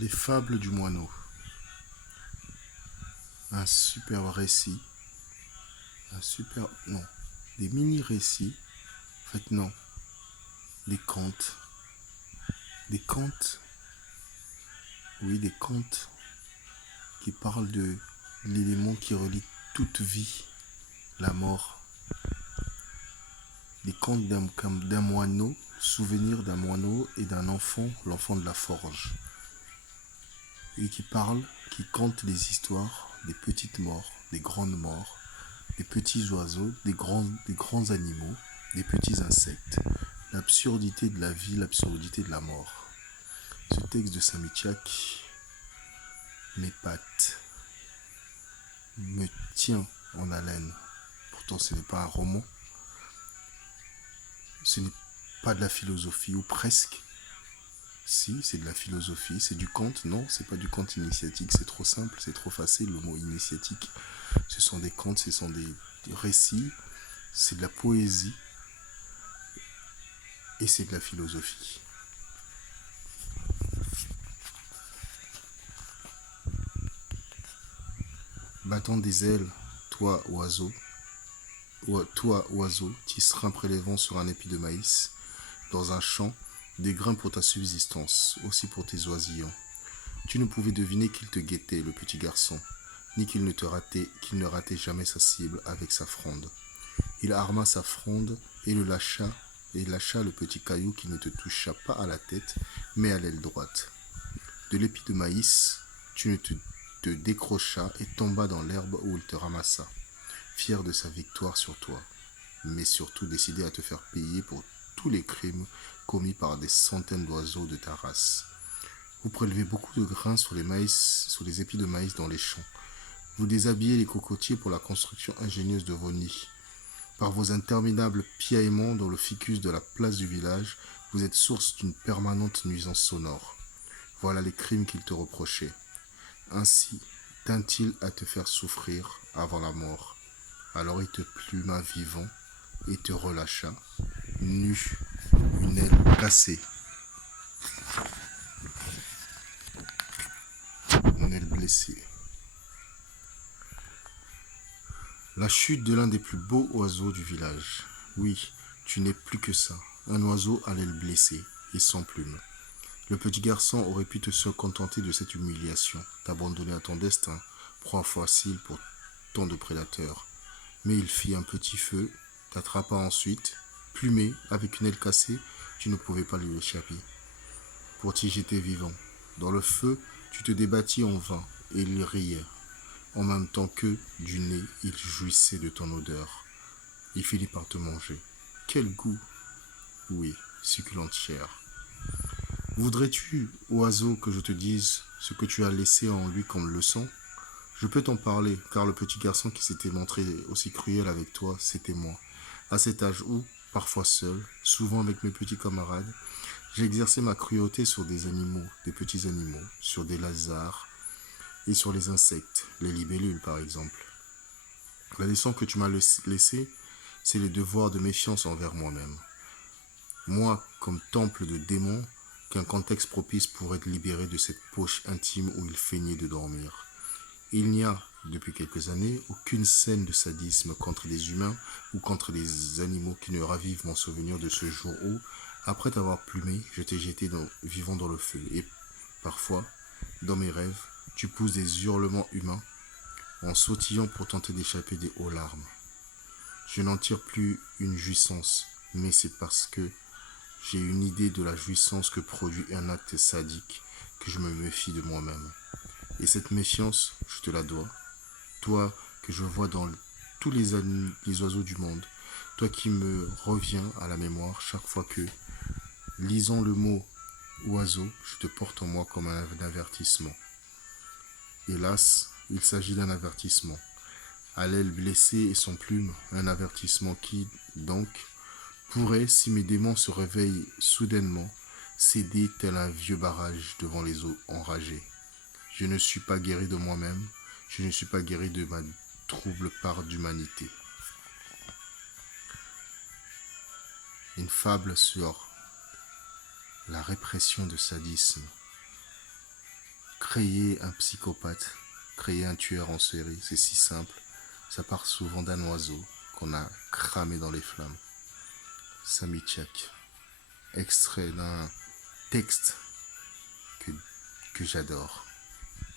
Les fables du moineau. Un super récit. Non. Des mini-récits. En fait, non. Des contes. Des contes. Oui, des contes qui parlent de l'élément qui relie toute vie, la mort. Des contes d'un moineau, souvenir d'un moineau et d'un enfant, l'enfant de la forge. Et qui conte des histoires, des petites morts, des grandes morts, des petits oiseaux, des grands animaux, des petits insectes, l'absurdité de la vie, l'absurdité de la mort. Ce texte de Samichak m'épate, me tient en haleine. Pourtant, ce n'est pas un roman, ce n'est pas de la philosophie, ou presque. Si, c'est de la philosophie, c'est du conte. Non, c'est pas du conte initiatique, c'est trop simple, c'est trop facile. Le mot initiatique, ce sont des contes, ce sont des récits, c'est de la poésie et c'est de la philosophie. Battant des ailes, toi oiseau, tisserin prélevant sur un épi de maïs, dans un champ, des grains pour ta subsistance, aussi pour tes oisillons. Tu ne pouvais deviner qu'il te guettait, le petit garçon, ni qu'il ne ratait jamais sa cible avec sa fronde. Il arma sa fronde et lâcha le petit caillou qui ne te toucha pas à la tête, mais à l'aile droite. De l'épi de maïs, tu ne te décrocha et tomba dans l'herbe où il te ramassa, fier de sa victoire sur toi, mais surtout décidé à te faire payer pour tous les crimes commis par des centaines d'oiseaux de ta race. Vous prélevez beaucoup de grains sur les épis de maïs dans les champs. Vous déshabillez les cocotiers pour la construction ingénieuse de vos nids. Par vos interminables piaillements dans le ficus de la place du village, vous êtes source d'une permanente nuisance sonore. Voilà les crimes qu'il te reprochait. Ainsi tint-il à te faire souffrir avant la mort. Alors il te pluma vivant et te relâcha, nu, une aile cassée. Une aile blessée. La chute de l'un des plus beaux oiseaux du village. Oui, tu n'es plus que ça, un oiseau à l'aile blessée et sans plume. Le petit garçon aurait pu te se contenter de cette humiliation, t'abandonner à ton destin, proie facile pour tant de prédateurs. Mais il fit un petit feu, t'attrapa ensuite, plumé, avec une aile cassée, tu ne pouvais pas lui échapper. Pour t'y jeter vivant. Dans le feu, tu te débattis en vain, et il riait. En même temps que, du nez, il jouissait de ton odeur. Il finit par te manger. Quel goût! Oui, succulente chair. Voudrais-tu, oiseau, que je te dise ce que tu as laissé en lui comme leçon? Je peux t'en parler, car le petit garçon qui s'était montré aussi cruel avec toi, c'était moi. À cet âge où, parfois seul, souvent avec mes petits camarades, j'ai exercé ma cruauté sur des animaux, des petits animaux, sur des lézards et sur les insectes, les libellules par exemple. La leçon que tu m'as laissée, c'est le devoir de méfiance envers moi-même. Moi, comme temple de démons, qu'un contexte propice pourrait te libérer de cette poche intime où il feignait de dormir. Il n'y a, depuis quelques années, aucune scène de sadisme contre des humains ou contre des animaux qui ne ravive mon souvenir de ce jour où, après t'avoir plumé, je t'ai jeté vivant dans le feu. Et parfois, dans mes rêves, tu pousses des hurlements humains en sautillant pour tenter d'échapper des hauts larmes. Je n'en tire plus une jouissance, mais c'est parce que j'ai une idée de la jouissance que produit un acte sadique que je me méfie de moi-même. Et cette méfiance, je te la dois. Toi que je vois dans tous les oiseaux du monde. Toi qui me reviens à la mémoire chaque fois que, lisant le mot oiseau, je te porte en moi comme un avertissement. Hélas, il s'agit d'un avertissement. À l'aile blessée et sans plume, un avertissement qui, donc, pourrait, si mes démons se réveillent soudainement, céder tel un vieux barrage devant les eaux enragées. Je ne suis pas guéri de moi-même, je ne suis pas guéri de ma trouble part d'humanité. Une fable sur la répression de sadisme. Créer un psychopathe, créer un tueur en série, c'est si simple. Ça part souvent d'un oiseau qu'on a cramé dans les flammes. Sami Tchak, extrait d'un texte que, que j'adore.